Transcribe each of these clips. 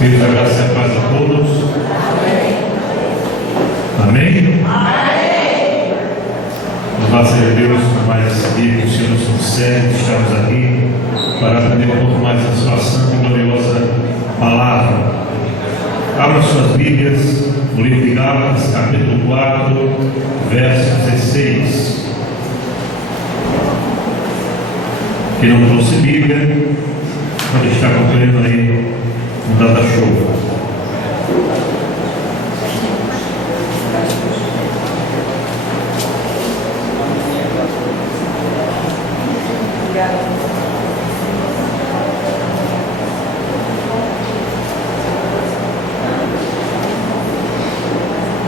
Deus, a graça e a paz a todos. Amém? Amém. Louvado seja Deus por mais esse dia que o Senhor nos concede. Estamos aqui para aprender um pouco mais da sua santa e gloriosa palavra. Abra suas Bíblias no livro de Gálatas, capítulo 4, verso 16. Quem não trouxe Bíblia, pode estar acompanhando aí no data show.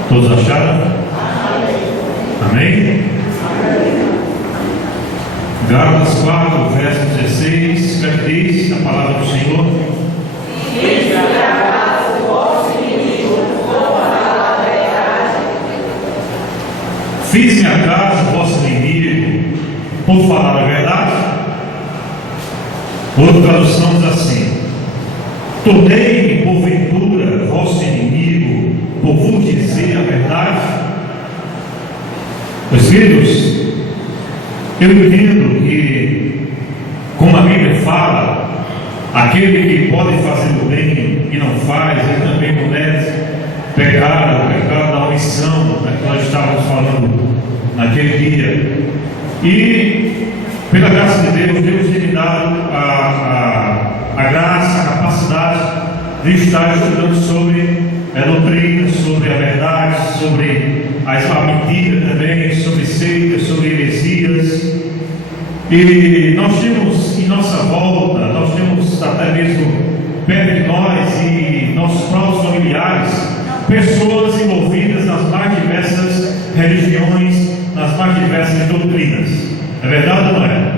Todos acharam? Amém? Gálatas 4, verso 16, que diz a palavra do Senhor: Fiz-me acaso vosso inimigo por falar a verdade? Outra tradução diz assim: tornei-me porventura vosso inimigo por vos dizer a verdade? Meus filhos, eu entendo que, como a Bíblia fala, aquele que pode fazer o bem e não faz, ele também comete pecado, o pecado da omissão, que nós estávamos falando naquele dia. E, pela graça de Deus, Deus tem me dado a graça, a capacidade de estar estudando sobre a doutrina, sobre a verdade, sobre a mentira também, sobre seitas, sobre heresias. E nós temos em nossa volta, nós temos até mesmo perto de nós e nossos próprios familiares, pessoas envolvidas nas mais diversas religiões, nas mais diversas doutrinas. É verdade ou não é?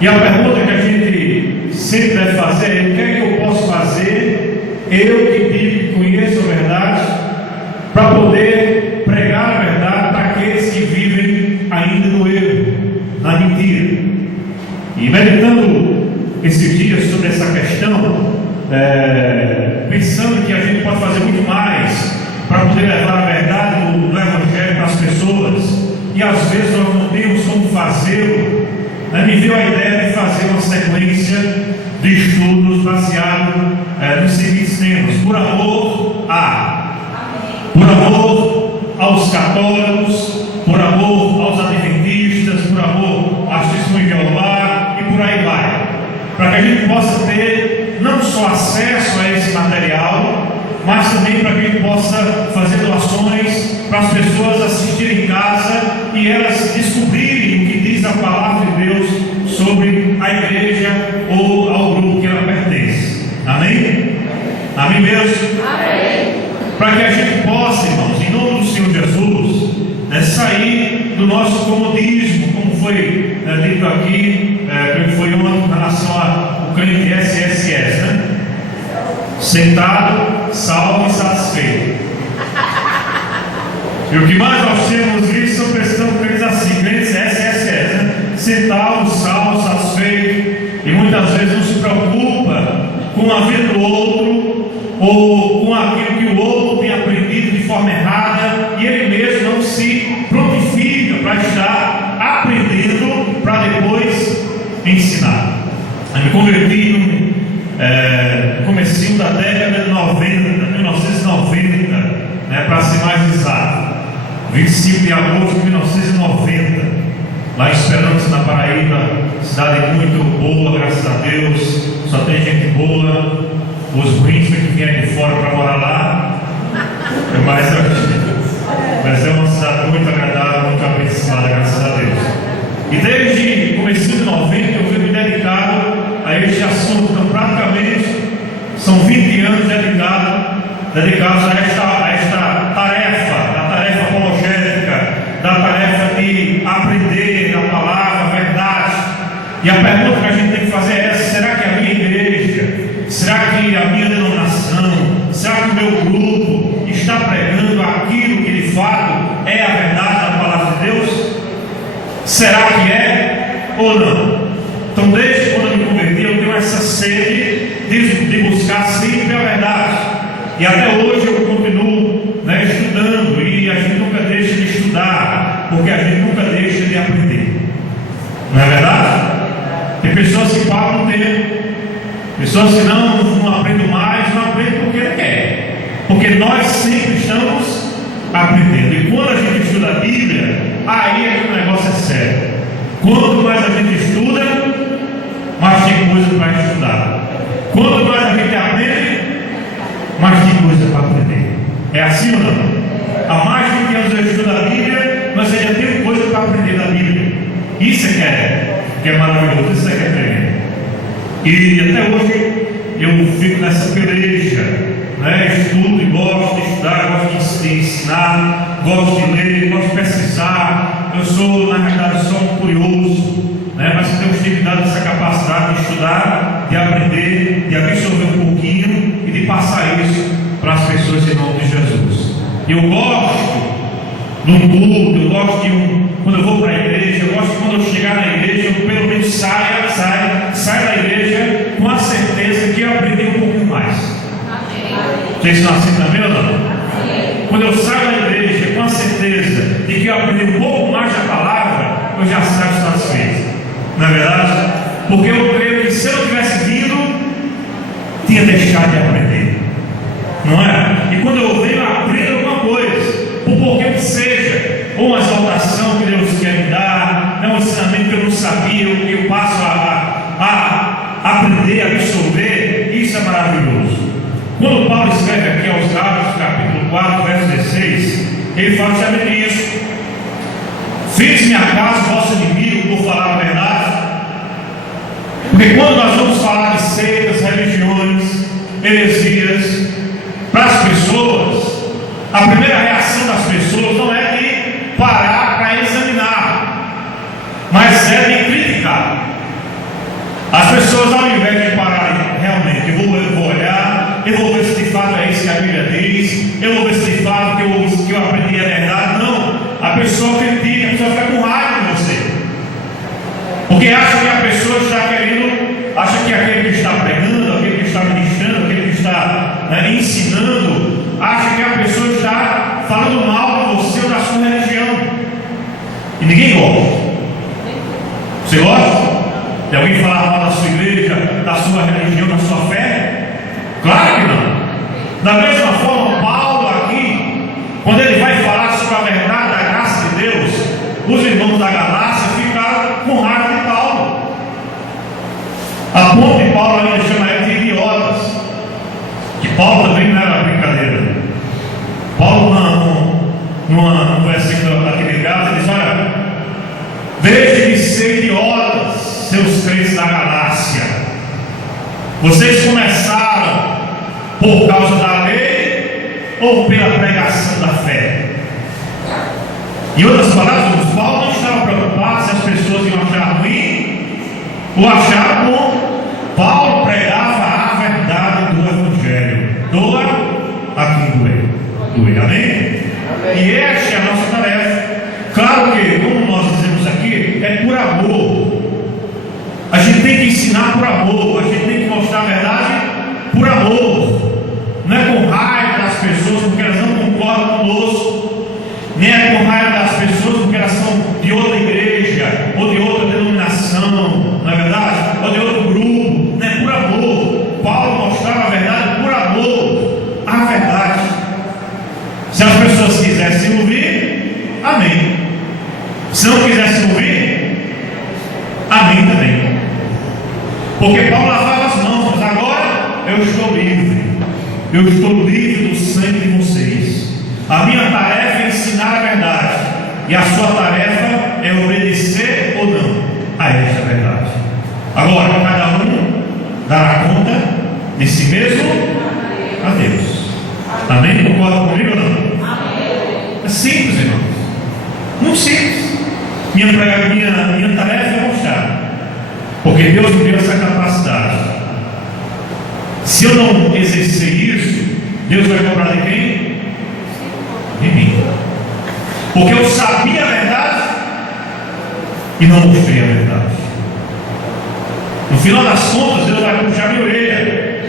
E a pergunta que a gente sempre deve fazer é: o que é que eu posso fazer, eu que digo que conheço a verdade, para poder pregar a verdade para aqueles que vivem ainda no erro, na mentira? E meditando esses dias sobre essa questão, pensando que a gente pode fazer muito mais para poder levar a verdade do Evangelho para as pessoas, e às vezes nós não temos como fazê-lo, me veio a ideia de fazer uma sequência de estudos baseado nos seguintes temas: por amor aos católicos, por amor aos adventistas, por amor às testemunhas de Jeová, e por aí vai, para que a gente possa ter não só acesso a esse material, mas também para que a gente possa fazer doações para as pessoas assistirem em casa e elas descobrirem o que diz a palavra de Deus sobre a igreja ou ao grupo que ela pertence. Amém? Amém mesmo? Amém. Para que a gente possa, irmãos, em nome do Senhor Jesus, sair do nosso comodismo, como foi dito aqui, como foi ontem, na relação ao crente SSS, né? Sentado, salvo e satisfeito. E o que mais nós temos visto são crentes assim, crentes SSS, né? Sentado, salvo, satisfeito, e muitas vezes não se preocupa com a vida do outro, ou com aquilo que o outro tem aprendido de forma errada, e ele mesmo não se prontifica para estar aprendendo para depois ensinar. Eu me converti no comecinho da década de 90, 1990, para ser mais exato, 25 de agosto de 1990, lá em Esperança, na Paraíba, cidade muito boa, graças a Deus, só tem gente boa. Os ruins que vieram de fora para morar lá, mas é uma cidade muito agradável, muito abençoada, graças a Deus. E desde começo de 90 eu fui me dedicado a este assunto. Então praticamente são 20 anos dedicados a esta tarefa, da tarefa apologética, da tarefa de aprender da palavra, a verdade. E a pergunta que a gente tem que fazer é essa: será que a minha igreja, será que a minha denominação, será que o meu grupo está pregando aquilo que de fato é a verdade da palavra de Deus? Será que é ou não? Então, desde quando eu me converti, eu tenho essa sede de buscar sempre a verdade. E até hoje eu continuo, estudando, e a gente nunca deixa de estudar, porque a gente nunca deixa de aprender. Não é verdade? Tem pessoas que param no tempo, pessoas que não aprendem mais, não aprendem porque não quer. Porque nós sempre estamos aprendendo. E quando a gente estuda a Bíblia, aí é que o negócio é sério. Quanto mais a gente estuda, mais tem coisa para estudar. Quanto mais a gente aprende, mais tem coisa para aprender. É assim ou não? Há mais de 20 anos eu estudo a Bíblia, mas ainda tenho coisa para aprender da Bíblia. Isso é que é maravilhoso, isso é que é tremendo. E até hoje eu fico nessa peleja, estudo e gosto de estudar, gosto de ensinar, gosto de ler, gosto de pesquisar. Eu sou, na realidade, só um curioso, mas Deus tem me dado essa capacidade de estudar, de aprender, de absorver um pouquinho e de passar isso para as pessoas em nome de Jesus. Eu gosto de um culto, eu gosto quando eu vou para a igreja, eu gosto de quando eu chegar na igreja, eu pelo menos saia da igreja com a certeza que eu aprendi um pouquinho mais. Vocês estão assim também ou não? Quando eu saio da igreja com a certeza de que eu aprendi um pouco mais da palavra, eu já saio satisfeito. Não é verdade? Porque eu creio que se eu não tivesse vindo, tinha deixado de aprender. Não é? E quando eu venho, eu aprendo alguma coisa, por pouquinho que seja, ou uma exaltação que Deus quer me dar, um ensinamento que eu não sabia, que eu passo a aprender, a absorver. Isso é maravilhoso. Quando Paulo escreve aqui aos Gálatas, capítulo 4, verso 16, ele fala justamente isso. Fiz-me acaso vosso inimigo por falar a verdade? Porque quando nós vamos falar de seitas, religiões, heresias, para as pessoas, a primeira reação das pessoas não é de parar para examinar, mas é de criticar. As pessoas, ao invés de parar realmente, eu vou olhar, eu vou ver se de fato é isso que a Bíblia diz, eu vou ver se de fato que eu aprendi é verdade. Não, a pessoa critica, a pessoa fica com raiva de você, porque acha que a pessoa está querendo, acha que aquele que está pregando, aquele que está ministrando, aquele que está ensinando, acha que a pessoa está falando mal de você ou da sua religião, e ninguém gosta. Você gosta de alguém falar mal da sua igreja, da sua religião, da sua fé? Claro que não. Da mesma forma, Paulo aqui, quando ele vai falar sobre a verdade da graça de Deus, os irmãos da Galácia ficaram com raiva de Paulo, a ponto de Paulo ainda chama ele de idiotas, que Paulo também não era brincadeira. Paulo, num versículo aqui de Gálatas, diz: olha, deixe de ser idiotas, seus crentes da Galácia. Vocês começaram por causa da lei ou pela pregação da fé? Em outras palavras, Paulo não estava preocupado se as pessoas iam achar ruim ou achar bom. Paulo pregava a verdade do Evangelho. Doa a quem doer. Amém? E esta é a nossa tarefa. Claro que, como nós dizemos aqui, é por amor. A gente tem que ensinar por amor, a gente tem que mostrar a verdade por amor. Não é com raiva das pessoas porque elas não concordam conosco, nem é com raiva das pessoas porque elas são de outra igreja ou de outra denominação, não é verdade? Ou de outro grupo. Não é por amor. Paulo mostrava a verdade por amor, a verdade. Se as pessoas quisessem ouvir, amém. Se não quisessem ouvir, amém também. Porque Paulo lavava as mãos, mas agora eu estou livre. Eu estou livre do sangue de vocês. A minha tarefa é ensinar a verdade, e a sua tarefa é obedecer ou não a esta verdade. Agora, cada um dará conta de si mesmo a Deus. Amém? Concorda comigo ou não? É simples, irmãos. Muito simples. Minha tarefa é mostrar, porque Deus me deu essa capacidade. Se eu não exercer isso, Deus vai cobrar de quem? De mim. Porque eu sabia a verdade e não mostrei a verdade. No final das contas, Deus vai puxar minha orelha.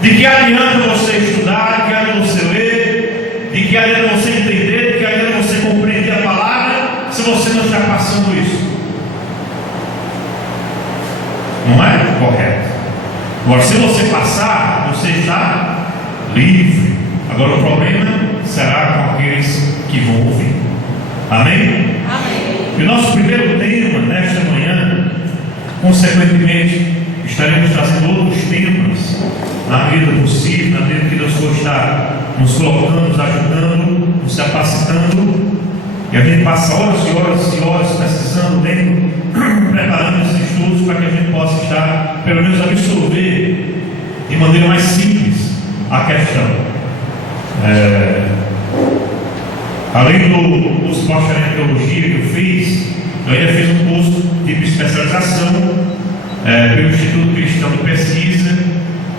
De que adianta você estudar, de que adianta você ler, de que adianta você entender, de que adianta você compreender a palavra, se você não está passando isso? Não é correto. Agora, se você passar, você está livre. Agora, o problema será com aqueles que vão ouvir. Amém? Amém. E o nosso primeiro tema nesta manhã, consequentemente, estaremos trazendo outros temas, na medida do possível, na medida que Deus for estar nos colocando, nos ajudando, nos capacitando. E a gente passa horas e horas e horas pesquisando, lendo, preparando esses estudos para que a gente possa estar, pelo menos, absorver de maneira mais simples a questão. Além dos bacharel em teologia que eu fiz, eu ainda fiz um curso de especialização pelo Instituto Cristão de Pesquisa,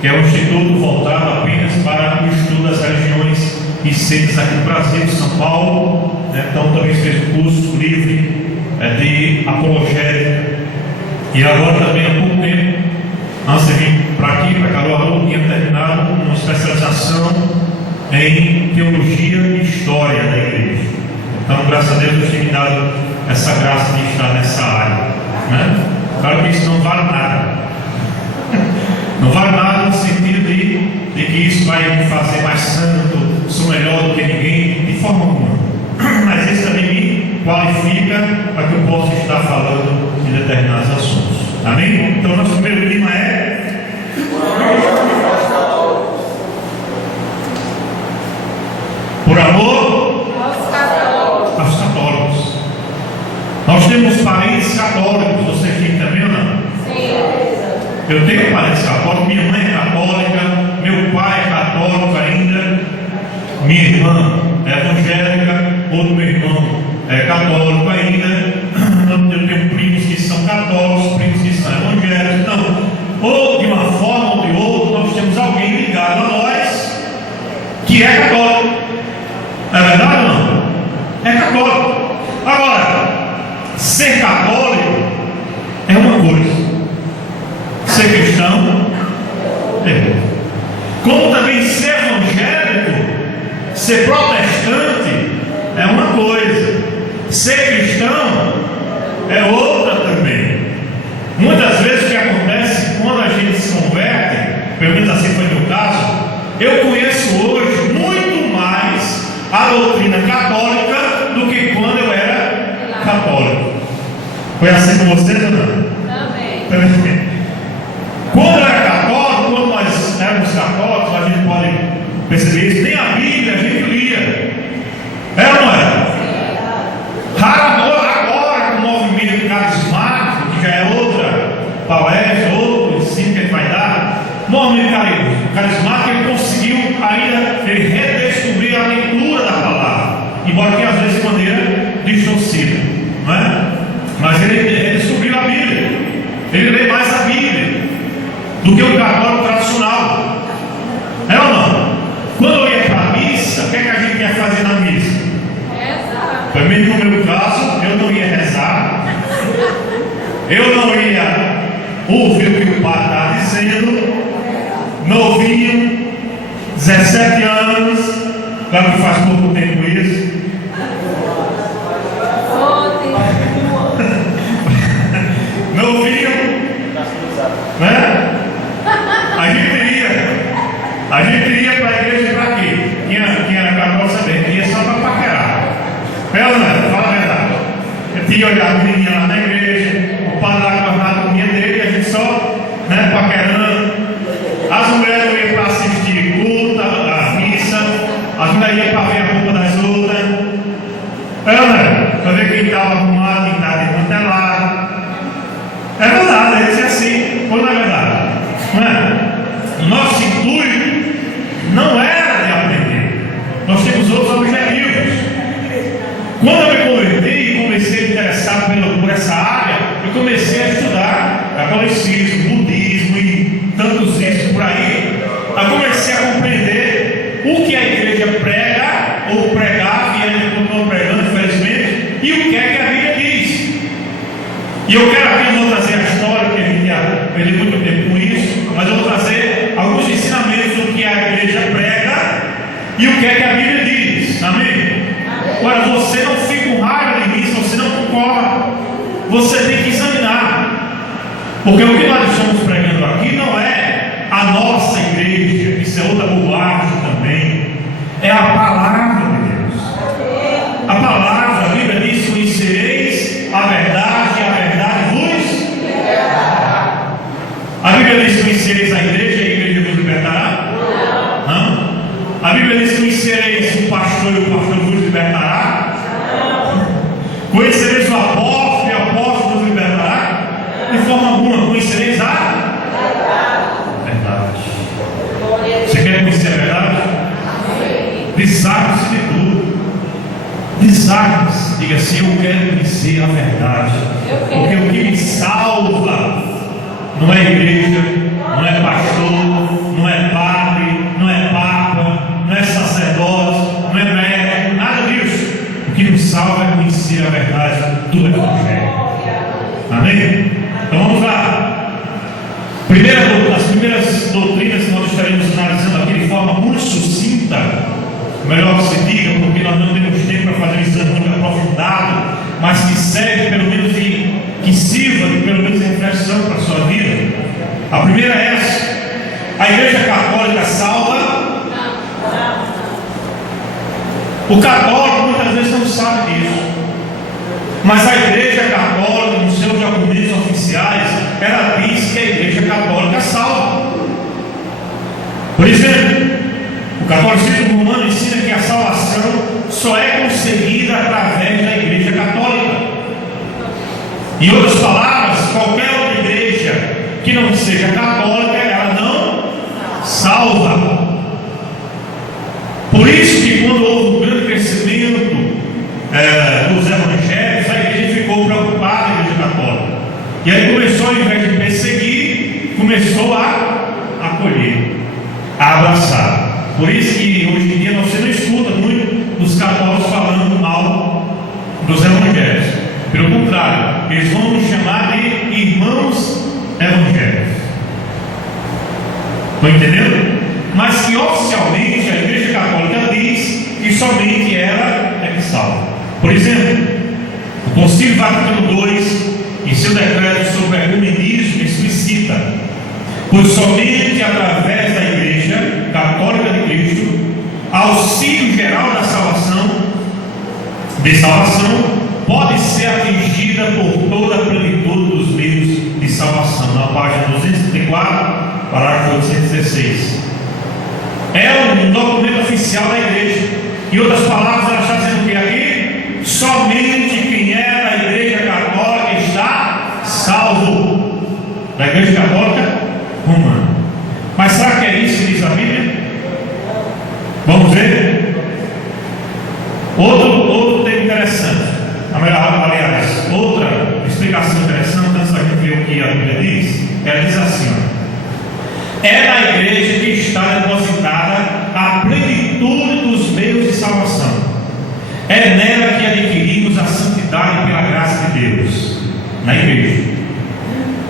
que é um instituto voltado apenas para o estudo das religiões e seitas aqui no Brasil, São Paulo. Então também fez um curso livre de apologética. E agora também há pouco tempo, antes de vir para aqui, para Caruaru, tinha terminado uma especialização em teologia e história da igreja. Então, graças a Deus, Deus tem me dado essa graça de estar nessa área, né? Claro que isso não vale nada. Não vale nada no sentido de que isso vai me fazer mais santo, sou melhor do que ninguém, de forma alguma. Mas isso também me qualifica para que eu possa estar falando de determinados assuntos. Amém? Então, nosso primeiro tema é por amor aos católicos. Nós temos parentes católicos. Vocês têm também ou não? Sim. Eu tenho parentes católicos. Minha mãe é católica, meu pai é católico ainda, minha irmã é evangélica, outro meu irmão é católico ainda. Eu tenho primos que são católicos, primos que são evangélicos. Então, ou de uma forma ou de outra, nós temos alguém ligado a nós que é católico. É verdade ou não? É católico. Agora, ser católico é uma coisa, ser cristão é outra. Como também ser evangélico, ser protestante é uma coisa, ser cristão é outra também. Muitas vezes o que acontece quando a gente se converte, pelo menos assim foi o meu caso, eu conheço hoje muito mais a doutrina católica do que quando eu era católico. Foi assim com vocês ou não? Também. Quando eu era católico, quando nós éramos católicos, a gente pode perceber isso, nem a Bíblia a gente lia. É ou não é? Agora com o movimento carismático, que já é outra palestra, outro ensino que ele vai dar, o movimento carismático, ele conseguiu ainda redescobrir a leitura da palavra, embora que às vezes de maneira distorcida, não é? Mas ele descobriu a Bíblia, ele lê mais a Bíblia do que o católico tradicional. É ou não? Quando eu ia para a missa, o que é que a gente ia fazer na missa? Rezar. Pelo menos no meu caso, eu não ia rezar, eu não ia ouvir o que o padre está dizendo, novinho, 17 anos, claro que faz pouco tempo isso. Novinho, né? A gente iria para a igreja para quê? Quem era católico saber, ia só para paquerar. Pelo menos, fala a verdade. Eu tinha olhado a menininha lá na igreja, o padre lá com a anatomia dele, e a gente só, né, paquerando. As mulheres iam para assistir culto, a missa, as mulheres iam para ver a roupa das outras. Para ver quem estava arrumado, quem estava desmantelado. É verdade, é assim, ou não é verdade? Não é? Nosso intuito não era de aprender, nós temos outros objetivos. Quando eu me converti e comecei a me interessar por essa área, eu comecei a estudar catolicismo, budismo e tantos isso por aí. Eu comecei a compreender o que a igreja prega ou pregava, e ainda continuou pregando, infelizmente, e o que é que a Bíblia diz. E eu quero aqui, não vou trazer a história, porque a gente já perdeu muito tempo com isso, mas eu vou trazer alguns ensinamentos que é que a Bíblia diz. Amém? Agora, você não fica com raiva de mim se você não concorda. Você tem que examinar. Porque o que nós estamos pregando aqui não é a nossa igreja, isso é outra bobagem também. É a palavra de Deus. A palavra, a Bíblia diz: conhecereis a verdade e a verdade vos libertará. A Bíblia diz: conhecereis a igreja vos libertará? Não. A Bíblia diz: conhecereis o pastor e o pastor vos libertará? Conhecereis o apóstolo e o apóstolo vos libertará? De forma alguma. Conhecereis a verdade. Você quer conhecer a verdade? Desarme-se de tudo. Desarme-se. Diga assim: eu quero conhecer a verdade. Porque o que me salva não é igreja, não é pastor, não é padre, não é papa, não é sacerdote, não é médico, nada disso. O que nos salva é conhecer a verdade do Evangelho. Amém? Então vamos lá. As primeiras doutrinas que nós estaremos analisando aqui de forma muito sucinta, melhor que se diga, porque nós não temos tempo para fazer um exame muito aprofundado, mas que serve pelo menos que sirva de pelo menos reflexão para a sua vida. A primeira é essa: a Igreja Católica salva. O católico muitas vezes não sabe disso, mas a Igreja Católica, nos seus documentos oficiais, ela diz que a Igreja Católica salva. Por exemplo, o catolicismo romano ensina que a salvação só é conseguida através da Igreja Católica. Em outras palavras, qualquer outra igreja que não seja católica, ela não salva. Por isso que quando houve um grande crescimento dos evangelhos, a igreja ficou preocupada, a Igreja Católica. E aí começou, ao invés de perseguir, começou a acolher, a abraçar. Por isso que hoje em dia você não escuta muito os católicos falando mal dos evangelhos. Pelo contrário, eles vão nos chamar de irmãos evangélicos. Estão entendendo? Mas que oficialmente a Igreja Católica diz que somente ela é que salva. Por exemplo, o Concílio Vaticano II, em seu decreto sobre o ecumenismo, explicita: pois somente através da Igreja Católica de Cristo, auxílio geral da salvação, pode ser atingida por toda a plenitude dos meios de salvação. Na página 234, parágrafo 816. É um documento oficial da igreja. Em outras palavras, ela está dizendo que aqui somente quem é da Igreja Católica está salvo. Da Igreja Católica Romana. Mas será que é isso que diz a Bíblia? Vamos ver? Outro tema interessante. Aliás, outra explicação interessante, antes da gente ver o que a Bíblia diz, ela diz assim: é na igreja que está depositada a plenitude dos meios de salvação. É nela que adquirimos a santidade pela graça de Deus. Na igreja.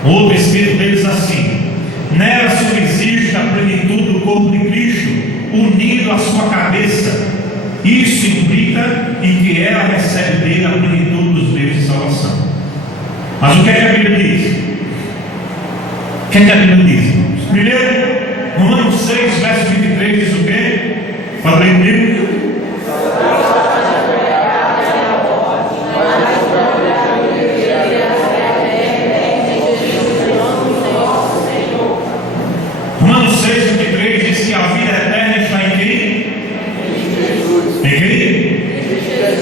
Outro escrito deles assim: nela subsiste a plenitude do corpo de Cristo, unido à sua cabeça. Isso implica em que ela recebe dele a plenitude dos meios de salvação. Mas o que é que a Bíblia diz? O que é que a Bíblia diz? Primeiro, Romanos 6, verso 23 diz o quê? Falei comigo? Romanos 6, 23 diz que a vida eterna está em quem? Em quem?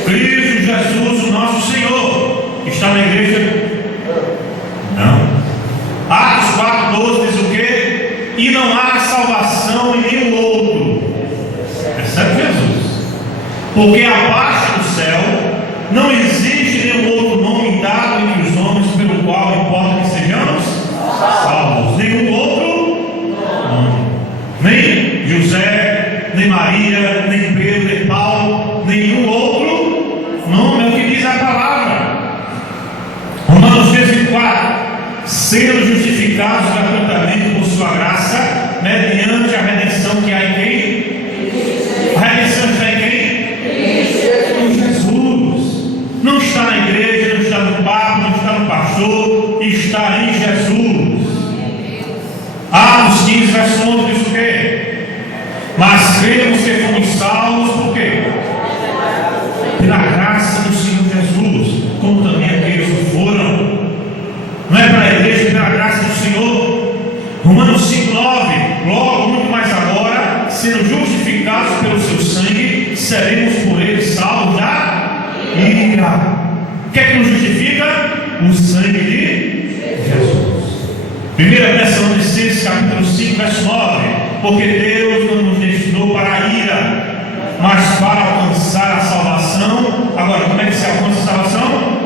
Cristo Jesus, o nosso Senhor. Está na igreja? Não. Atos 4,12 diz o quê? E não há salvação em nenhum outro, exceto Jesus, porque abaixo do céu não existe nenhum outro nome dado entre os homens pelo qual importa que sejamos salvos. Nenhum outro nome, nem José, nem Maria, nem Pedro, nem Paulo, nenhum outro nome. É o que diz a palavra. Romanos 13:4: sendo justificados gratuitamente por sua graça, mediante a redenção que há em quem? A redenção Romanos 5:9, logo, muito mais agora, sendo justificados pelo seu sangue, seremos por ele salvos da ira. O que é que nos justifica? O sangue de Jesus. 1 Tessalonicenses capítulo 5, verso 9, porque Deus não nos destinou para a ira, mas para alcançar a salvação. Agora, como é que se alcança a salvação?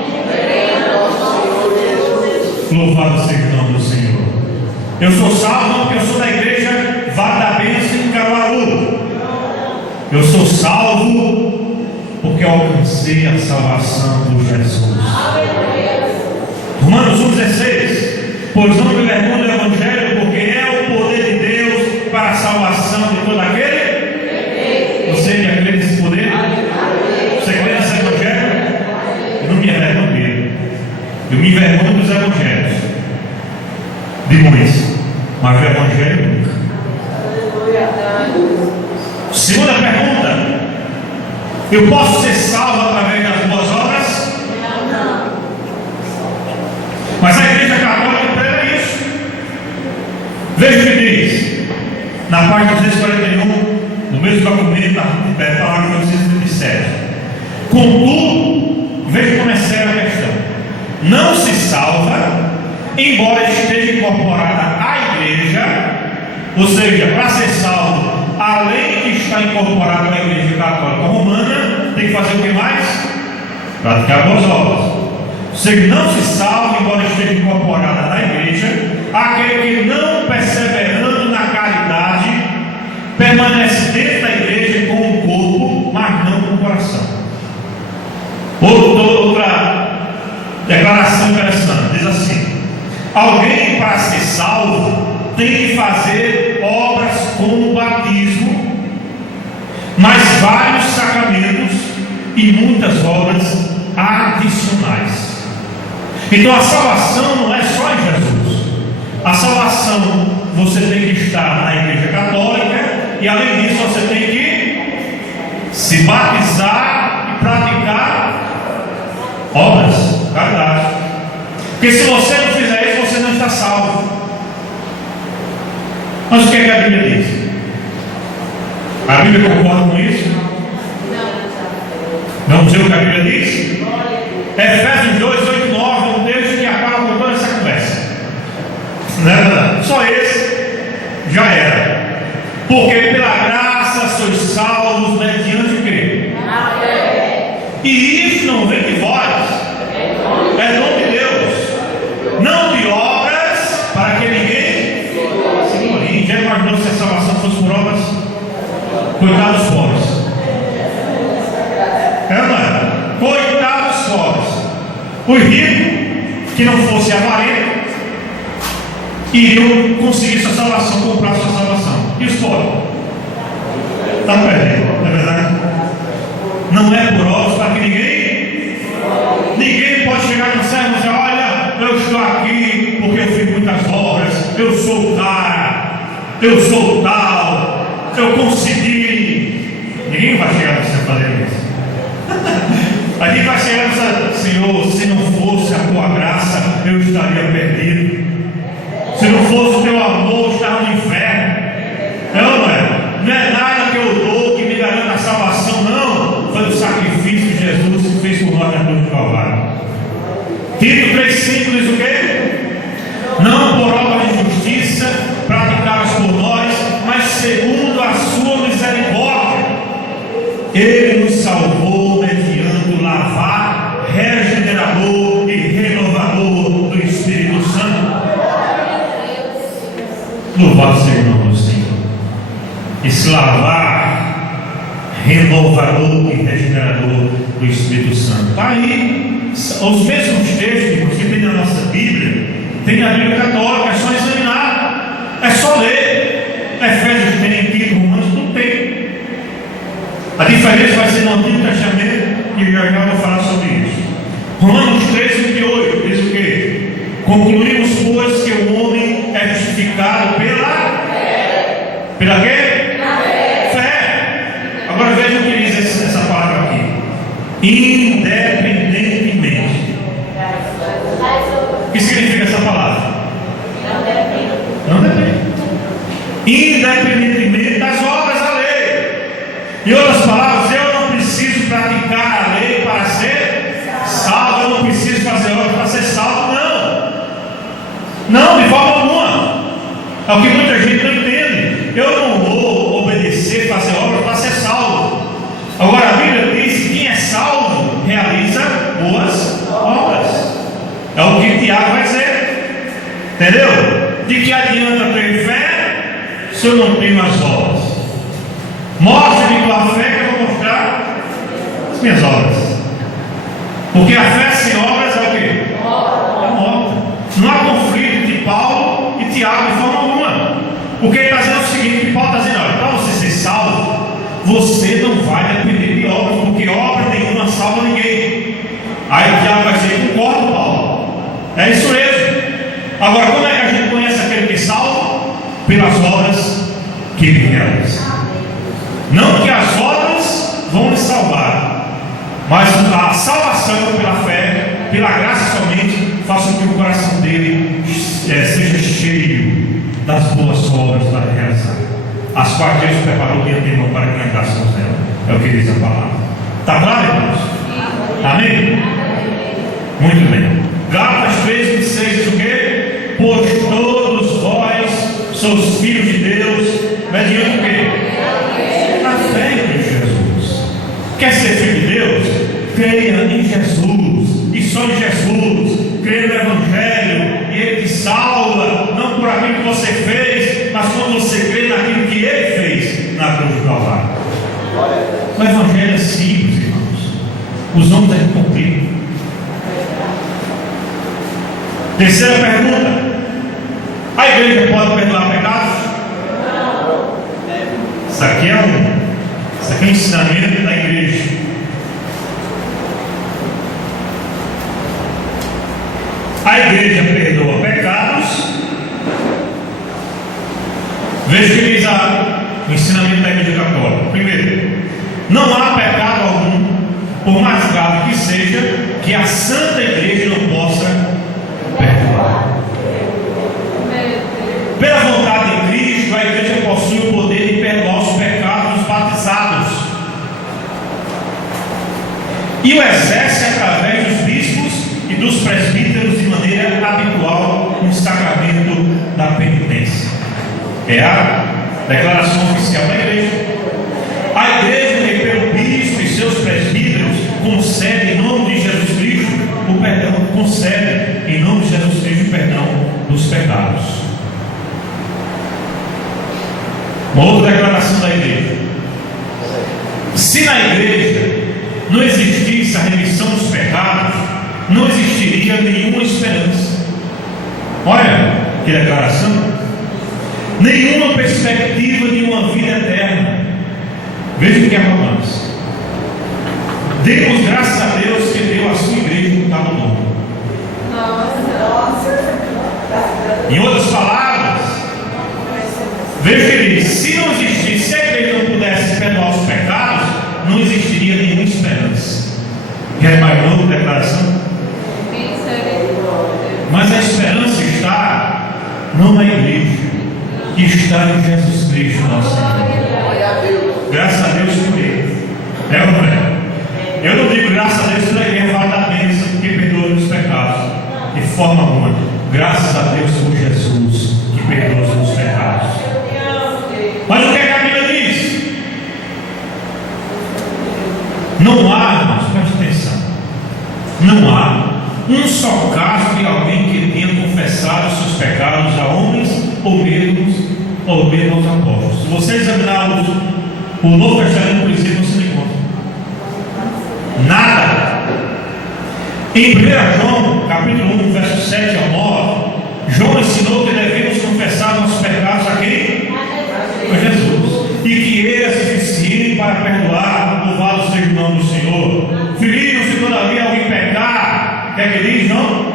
Louvado seja o nome do Senhor. Eu sou salvo não porque eu sou da igreja Vale da Bênção em Caruaru. Eu sou salvo porque alcancei a salvação por Jesus. Romanos 1,16, pois não me envergonho do Evangelho, porque é o poder de Deus para a salvação de todo aquele. Você acredita nesse poder? Você crê nesse Evangelho? Eu não me envergonho dele. Eu me envergonho dos Evangelhos. De muitos, mas o Evangelho nunca. Segunda pergunta: eu posso ser salvo através das boas obras? Não. Mas a Igreja Católica prega isso. Veja o que diz na página 241, no mesmo documento, da palavra 237. Contudo, veja como é séria a questão: não se salva, embora esteja incorporada à igreja. Ou seja, para ser salvo, além de estar incorporado à Igreja Católica Romana, tem que fazer o que mais? Praticar boas obras. Ou seja, não se salva, embora esteja incorporada na igreja, aquele que não perseverando na caridade, permanece dentro da igreja com o corpo, mas não com o coração. Outra declaração interessante, diz assim: alguém para ser salvo tem que fazer obras como o batismo, mas vários sacramentos e muitas obras adicionais. Então a salvação não é só em Jesus. A salvação, você tem que estar na Igreja Católica, e além disso você tem que se batizar e praticar obras, caridade. Porque se você não fizer isso, você não está salvo. Mas o que é que a Bíblia diz? A Bíblia concorda com isso? Vamos ver o que a Bíblia diz? Efésios 2, 8, 9, um texto que acaba com toda essa conversa. Não é verdade? Só esse já era. Porque pela graça sois salvos mediante o quê? E isso não vem de vós, é dom de Deus, não de obras, para que ninguém se glorie. Já imaginou se a salvação fosse por obras? Coitados dos pobres. É, não é? Coitados dos pobres. Os ricos, que não fosse avarento, iriam conseguir sua salvação, comprar sua salvação. E os pobres? Está perdendo, não é verdade? Não é por obras para que ninguém pode chegar no céu e dizer: olha, eu estou aqui porque eu fiz muitas obras, eu sou o cara, eu sou o tal, eu consegui. Ninguém vai chegar no céu fazendo isso. A gente vai chegar e dizer: Senhor, se não fosse a tua graça, eu estaria perdido. Se não fosse o teu amor, eu estava no inferno. Não é? Não é nada que eu dou que me garanta a salvação, não. Foi o sacrifício de Jesus que fez por nós na cruz do Calvário. Tito 3,5 diz o quê? Não por obra de justiça praticadas por nós, mas segundo a sua misericórdia. Ele nos salvou mediante o lavar regenerador e renovador do Espírito Santo. Louvado seja o nome do Senhor. Esse lavar renovador e regenerador do Espírito Santo. Está aí os mesmos textos que tem na nossa Bíblia, tem na Bíblia Católica. É só examinar, é só ler. Efésios tem, Tito, Romanos, tudo tem. A diferença vai ser no Antigo Testamento, e já vou falar sobre isso. Romanos 3, 28 diz o quê? Concluímos, pois, que o homem é justificado pela fé. Pela quê? Fé. Agora veja o que diz essa palavra aqui: independentemente. O que significa essa palavra? Não depende. independentemente das obras da lei. Em outras palavras, eu não preciso praticar a lei para ser salvo, eu não preciso fazer obras para ser salvo, não, de forma alguma. É o que muita gente não entende. Eu não vou obedecer, fazer obras para ser salvo. Agora a Bíblia diz que quem é salvo realiza boas obras. É o que Tiago vai dizer. Entendeu? De que adianta ter fé se eu não tenho as obras? Mostre-me tua fé que eu vou mostrar as minhas obras. Porque a fé sem obras é o quê? É morta. Não há conflito entre Paulo e Tiago de forma alguma. O que ele está dizendo é o seguinte: que Paulo está dizendo, olha, para você ser salvo, você não vai depender de obras, porque obra nenhuma salva ninguém. Aí Tiago vai dizer, concordo, Paulo, é isso mesmo. Agora, como é que a gente conhece aquele que é salvo? Pelas obras que ele realiza. Não que as obras vão lhe salvar, mas a salvação pela fé, pela graça somente, faça com que o coração dele seja cheio das boas obras para realizar, as quais Deus preparou de antemão para que andássemos nela. É o que diz a palavra. Está claro, irmãos? Amém? Muito bem. Gálatas 3:26 diz o quê? Pois todos vós sois filhos de Deus, mediante o quê? A fé em Cristo Jesus. Quer ser filho de Deus? Creia em Jesus, e só em Jesus. Creia no Evangelho, e Ele te salva, não por aquilo que você fez, mas quando você crê naquilo que Ele fez na cruz do Calvário. O Evangelho é simples, irmãos. Os homens devem cumprir. Terceira pergunta: a igreja pode perdoar pecados? Isso aqui é um ensinamento da igreja. A igreja perdoa pecados. Veja o que diz o ensinamento da igreja católica. Primeiro, não há pecado algum, por mais grave que seja, que a Santa Igreja não possa perdoar. Pela vontade de Cristo, a igreja possui o poder de perdoar os pecados dos batizados, e o exerce através dos bispos e dos presbíteros de maneira habitual no sacramento da penitência. É a declaração oficial da igreja. A igreja, que pelo bispo e seus presbíteros, concede em nome de Jesus Cristo o perdão, concede em nome de Jesus Cristo o perdão dos pecados. Uma outra declaração da igreja: se na igreja não existisse a remissão dos pecados, não existiria nenhuma esperança. Olha que declaração! Nenhuma perspectiva de uma vida eterna. Veja o que é Romanos. Demos graças a Deus que deu a sua igreja um cabo novo. Em outras palavras, veja o que ele diz: se não existisse, se a igreja não pudesse perdoar os pecados, não existiria nenhuma esperança. Quer mais uma declaração? Mas a esperança está não na igreja, está em Jesus Cristo, nosso Senhor. Graças a Deus por Ele. É ou não é? Eu não digo graças a Deus pela igreja fala da bênção que perdoa os pecados, de forma alguma. Graças a Deus por Jesus, que perdoa os meus pecados. Mas o que a Bíblia diz? Não há, irmãos, preste atenção, não há um só caso de alguém que tenha confessado os seus pecados a homens ou mesmo aos apóstolos. Se você examinar o Novo Testamento, por exemplo, você não encontra nada. Em 1 João, capítulo 1, verso 7 ao 9, João ensinou que devemos confessar nossos pecados a quem? A Jesus. E que Ele é suficiente para perdoar. Louvado seja o nome do Senhor. Filhinhos, se todavia alguém pecar, o que é que diz, não?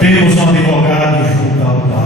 Temos um advogado junto ao Pai.